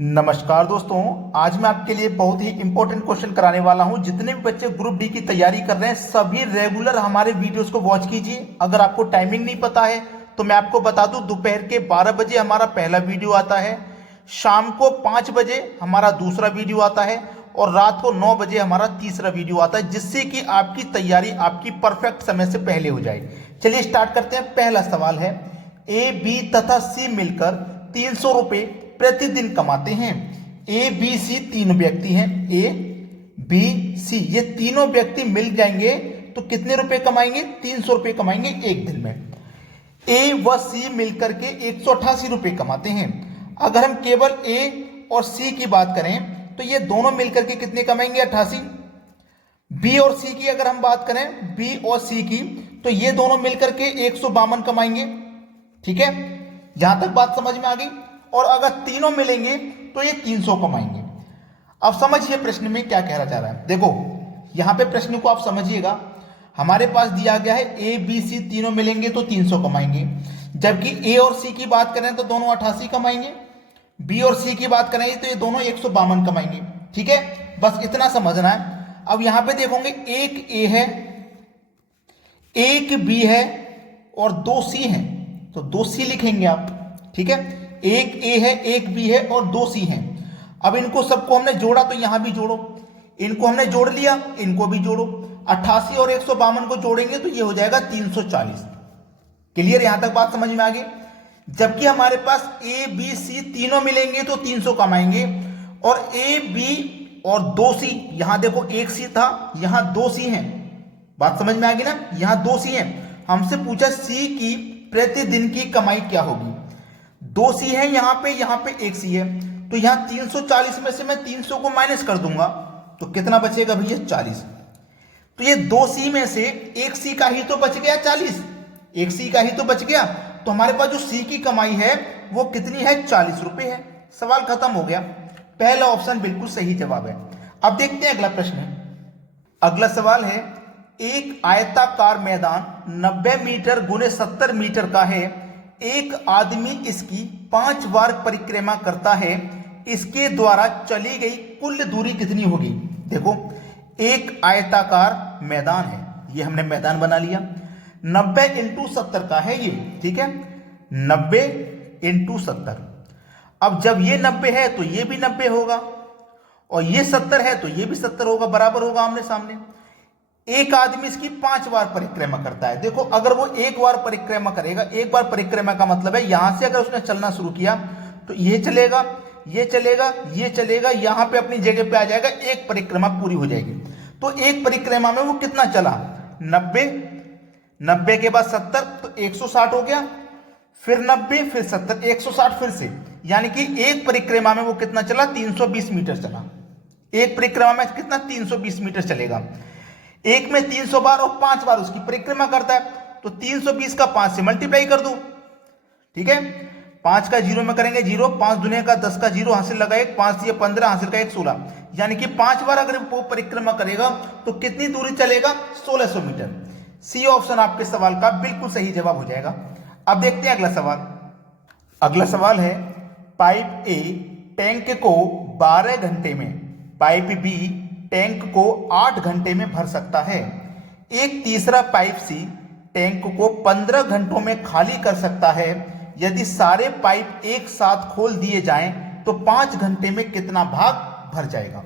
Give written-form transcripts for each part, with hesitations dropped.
नमस्कार दोस्तों, आज मैं आपके लिए बहुत ही इंपॉर्टेंट क्वेश्चन कराने वाला हूं। जितने भी बच्चे ग्रुप डी की तैयारी कर रहे हैं सभी रेगुलर हमारे वीडियोस को वॉच कीजिए। अगर आपको टाइमिंग नहीं पता है तो मैं आपको बता दूं, दोपहर के 12 बजे हमारा पहला वीडियो आता है, शाम को 5 बजे हमारा दूसरा वीडियो आता है और रात को 9 बजे हमारा तीसरा वीडियो आता है, जिससे कि आपकी तैयारी आपकी परफेक्ट समय से पहले हो जाए। चलिए स्टार्ट करते हैं। पहला सवाल है, ए बी तथा सी मिलकर 300 रुपये प्रतिदिन कमाते हैं। ए बी सी तीन व्यक्ति हैं, ए बी सी ये तीनों व्यक्ति मिल जाएंगे तो कितने रुपए कमाएंगे? 300 रुपये कमाएंगे एक दिन में। ए व सी मिलकर के 188 रुपये कमाते हैं। अगर हम केवल ए और सी की बात करें तो ये दोनों मिलकर के कितने कमाएंगे? 88। बी और सी की अगर हम बात करें, बी और सी की, तो ये दोनों मिलकर के 152 कमाएंगे। ठीक है, यहां तक बात समझ में आ गई। और अगर तीनों मिलेंगे तो ये 300 कमाएंगे। अब समझिए प्रश्न में क्या कहना चाह रहा है। देखो यहां पे प्रश्न को आप समझिएगा। हमारे पास दिया गया है ए बी सी तीनों मिलेंगे तो 300 कमाएंगे, जबकि ए और सी की बात करें तो दोनों 88 कमाएंगे, बी और सी की बात करें तो ये दोनों 152 कमाएंगे। ठीक है, बस इतना समझना है। अब यहां पे देखोगे एक ए है, एक बी है और 2 सी है, तो 2 सी लिखेंगे आप। ठीक है, एक ए है, एक बी है और 2 सी हैं। अब इनको सबको हमने जोड़ा तो यहां भी जोड़ो, इनको हमने जोड़ लिया, इनको भी जोड़ो। 88 और 152 को जोड़ेंगे तो ये हो जाएगा 340। क्लियर? यहां तक बात समझ में आ गई। जबकि हमारे पास ए बी सी तीनों मिलेंगे तो 300 कमाएंगे, और ए बी और 2 सी, यहां देखो एक सी था, यहां 2 सी हैं। बात समझ में आ गई ना? यहां 2 सी हैं। हमसे पूछा सी की प्रतिदिन की कमाई क्या होगी। 2 सी है यहां पे एक सी है, तो यहां 340 में से मैं 300 को माइनस कर दूंगा तो कितना बचेगा भैया? 40। तो ये 2 सी में से एक सी का ही तो बच गया 40, एक सी का ही तो बच गया। तो हमारे पास जो सी की कमाई है वो कितनी है? 40 रुपए है। सवाल खत्म हो गया। पहला ऑप्शन बिल्कुल सही जवाब है। अब देखते हैं अगला प्रश्न। अगला सवाल है, एक आयताकार मैदान 90 मीटर गुने 70 मीटर का है। एक आदमी इसकी 5 बार परिक्रमा करता है। इसके द्वारा चली गई कुल दूरी कितनी होगी? देखो एक आयताकार मैदान है, ये हमने मैदान बना लिया। 90 इंटू 70 का है ये। ठीक है, 90 इंटू 70। अब जब ये 90 है तो ये भी 90 होगा, और ये 70 है तो ये भी 70 होगा, बराबर होगा आमने सामने। एक आदमी इसकी 5 बार परिक्रमा करता है। देखो अगर वो एक बार परिक्रमा करेगा, एक बार परिक्रमा का मतलब है यहां से अगर उसने चलना शुरू किया तो ये चलेगा, ये चलेगा, ये चलेगा, यहां पे अपनी जगह पे आ जाएगा, एक परिक्रमा पूरी हो जाएगी। तो एक परिक्रमा में वो कितना चला? 90, 90 के बाद 70 तो 160 हो गया, फिर 90 फिर 70, 160 फिर से, यानी कि एक परिक्रमा में वो कितना चला? 320 मीटर चला। एक परिक्रमा में कितना? 320 मीटर चलेगा। एक में 300 बार और 5 बार उसकी परिक्रमा करता है, तो 320 का 5 से मल्टीप्लाई कर दो। ठीक है, 5 का 0 में करेंगे 0, 5 दुनिया का 10 का 0 हासिल लगा 1, 5 से 15 हासिल का 1, 16, यानी कि 5 बार अगर वो परिक्रमा करेगा तो कितनी दूरी चलेगा? 1600 मीटर। सी ऑप्शन आपके सवाल का बिल्कुल सही जवाब हो जाएगा। अब देखते हैं अगला सवाल। अगला सवाल है, पाइप ए टैंक को 12 घंटे में, पाइप बी टैंक को 8 घंटे में भर सकता है। एक तीसरा पाइप सी टैंक को 15 घंटों में खाली कर सकता है। यदि सारे पाइप एक साथ खोल दिए जाएं तो 5 घंटे में कितना भाग भर जाएगा?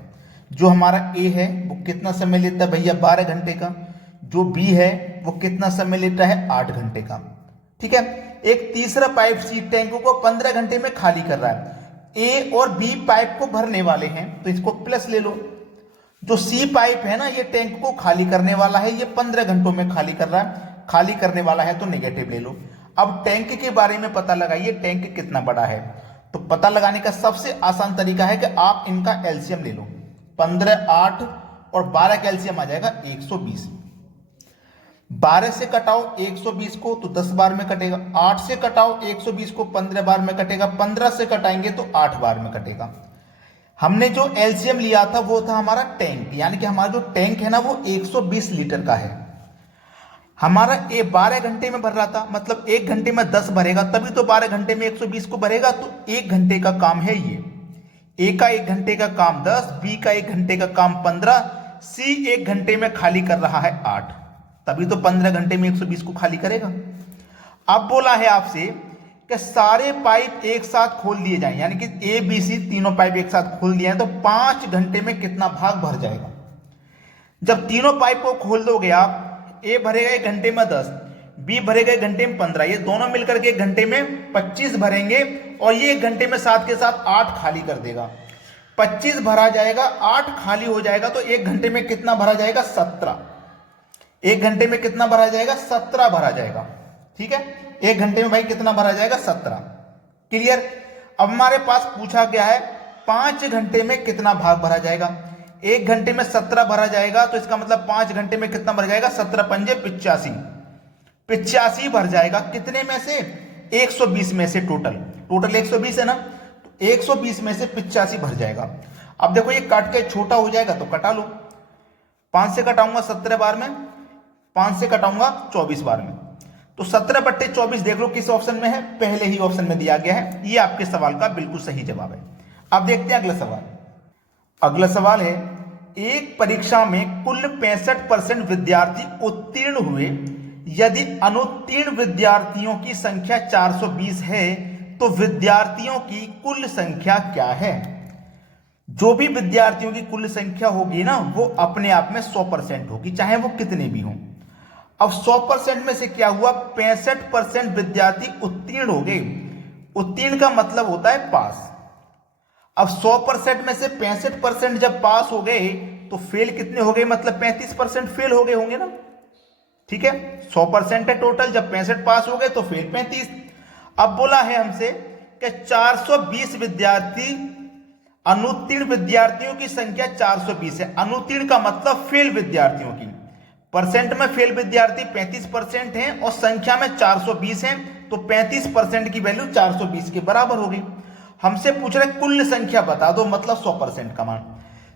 जो हमारा ए है वो कितना समय लेता है भैया? 12 घंटे का। जो बी है वो कितना समय लेता है? 8 घंटे का। ठीक है, एक तीसरा पाइप सी टैंक को 15 घंटे में खाली कर रहा है। ए और बी पाइप को भरने वाले हैं तो इसको प्लस ले लो। जो सी पाइप है ना, ये टैंक को खाली करने वाला है, ये 15 घंटों में खाली कर रहा है, खाली करने वाला है तो नेगेटिव ले लो। अब टैंक के बारे में पता लगाइए, टैंक कितना बड़ा है। तो पता लगाने का सबसे आसान तरीका है कि आप इनका एलसीएम ले लो। 15, 8 और 12 का एलसीएम आ जाएगा 120। 12 से कटाओ 120 को तो 10 बार में कटेगा, 8 से कटाओ 120 को 15 बार में कटेगा, 15 से कटाएंगे तो 8 बार में कटेगा। हमने जो एलसीएम लिया था वो था हमारा टैंक, यानी कि हमारा जो टैंक है ना वो 120 लीटर का है। हमारा ए 12 घंटे में भर रहा था, मतलब 1 घंटे में 10 भरेगा, तभी तो 12 घंटे में 120 को भरेगा। तो 1 घंटे का काम है ये। ए का 1 घंटे का काम 10, बी का 1 घंटे का काम 15, सी 1 घंटे में खाली कर रहा है 8, तभी तो 15 घंटे में 120 को खाली करेगा। अब बोला है आपसे कि सारे पाइप एक साथ खोल दिए जाएं, यानी कि ए बी सी तीनों पाइप एक साथ खोल दिए हैं, तो 5 घंटे में कितना भाग भर जाएगा। जब तीनों पाइप को खोल दोगे आप, ए भरेगा 1 घंटे में 10, बी भरेगा 1 घंटे में 15, ये दोनों मिलकर के 1 घंटे में 25 भरेंगे, और ये 1 घंटे में साथ के साथ 8 खाली कर देगा। 25 भरा जाएगा, 8 खाली हो जाएगा, तो 1 घंटे में कितना भरा जाएगा? 17। 1 घंटे में कितना भरा जाएगा? 17 भरा जाएगा। ठीक है, 1 घंटे में भाई कितना भरा जाएगा? 17। क्लियर। अब हमारे पास पूछा गया है 5 घंटे में कितना भाग भरा जाएगा। 1 घंटे में 17 भरा जाएगा, तो इसका मतलब 5 घंटे में कितना भर जाएगा? 17 पंजे 85, 85 भर जाएगा। कितने में से? 120 में से। टोटल 120 है ना, तो 120 में से 85 भर जाएगा। अब देखो ये काट के छोटा हो जाएगा तो कटा लो। 5 से कटाऊंगा 17 बार में, 5 से कटाऊंगा 24 बार में, तो 17/24 देख लो किस ऑप्शन में है? पहले ही ऑप्शन में दिया गया है। ये आपके सवाल का बिल्कुल सही जवाब है। अब देखते हैं अगला सवाल। अगला सवाल है, एक परीक्षा में कुल 65% विद्यार्थी उत्तीर्ण हुए, यदि अनुत्तीर्ण विद्यार्थियों की संख्या 420 है तो विद्यार्थियों की कुल संख्या क्या है? जो भी विद्यार्थियों की कुल संख्या होगी ना, वो अपने आप में 100% होगी, चाहे वो कितने भी हों। अब 100% में से क्या हुआ? 65% विद्यार्थी उत्तीर्ण हो गए। उत्तीर्ण का मतलब होता है पास। अब 100% में से 65% जब पास हो गए तो फेल कितने हो गए? मतलब 35% फेल हो गए होंगे ना। ठीक है, 100% है टोटल, जब 65 पास हो गए तो फेल 35। अब बोला है हमसे कि 420 विद्यार्थी, अनुत्तीर्ण विद्यार्थियों की संख्या 420 है। अनुत्तीर्ण का मतलब फेल विद्यार्थियों की। परसेंट में फेल विद्यार्थी 35% हैं और संख्या में 420 हैं, तो 35% की वैल्यू 420 के बराबर होगी। हमसे पूछ रहे कुल संख्या बता दो, मतलब 100% का मान।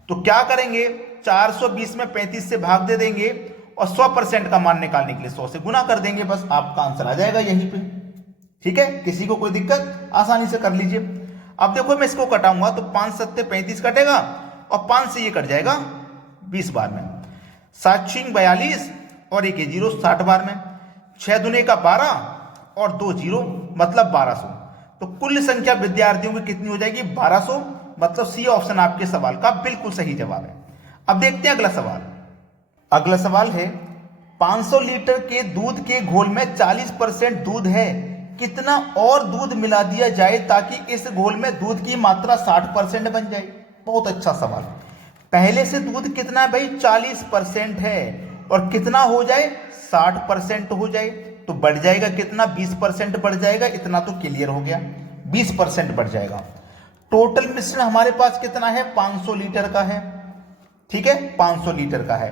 तो क्या करेंगे? 420 में 35 से भाग दे देंगे और 100% का मान निकालने के लिए 100 से गुना कर देंगे, बस आपका आंसर आ जाएगा यहीं पे। ठीक है, किसी को कोई दिक्कत? आसानी से कर लीजिए। अब देखो मैं इसको कटाऊंगा तो 5 7 35 कटेगा और 5 से ये कट जाएगा 20 बार में, 7 6 42 और 1 0 60 बार में, 6 दूने का 12 और 2 0 मतलब 1200। तो कुल संख्या विद्यार्थियों की कितनी हो जाएगी? 1200। मतलब सी ऑप्शन आपके सवाल का बिल्कुल सही जवाब है। अब देखते हैं अगला सवाल। अगला सवाल है, 500 लीटर के दूध के घोल में 40% दूध है, कितना और दूध मिला दिया जाए ताकि इस घोल में दूध की मात्रा 60% बन जाए? बहुत अच्छा सवाल। पहले से दूध कितना है भाई? 40% है, और कितना हो जाए? 60% हो जाए, तो बढ़ जाएगा कितना? 20% बढ़ जाएगा। इतना तो क्लियर हो गया, 20% बढ़ जाएगा। टोटल मिश्रण हमारे पास कितना है? 500 लीटर का है। ठीक है, 500 लीटर का है।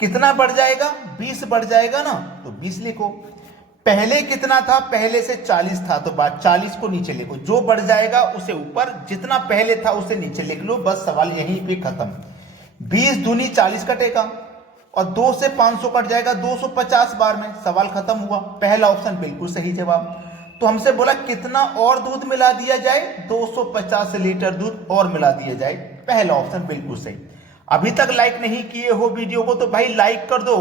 कितना बढ़ जाएगा? 20 बढ़ जाएगा ना, तो 20 लिखो। पहले कितना था? पहले से 40 था, तो बात 40 को नीचे लिखो। जो बढ़ जाएगा उसे ऊपर, जितना पहले था उसे नीचे लिख लो, बस सवाल यहीं पे खत्म। 20 दूनी 40 कटेगा और 2 से 500 कट जाएगा 250 बार में, सवाल खत्म हुआ। पहला ऑप्शन बिल्कुल सही जवाब। तो हमसे बोला कितना और दूध मिला दिया जाए? 250 लीटर दूध और मिला दिया जाए। पहला ऑप्शन बिल्कुल सही। अभी तक लाइक नहीं किए हो वीडियो को तो भाई लाइक कर दो,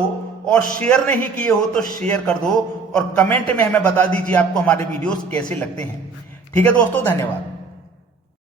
और शेयर नहीं किए हो तो शेयर कर दो, और कमेंट में हमें बता दीजिए आपको हमारे वीडियोस कैसे लगते हैं। ठीक है दोस्तों, धन्यवाद।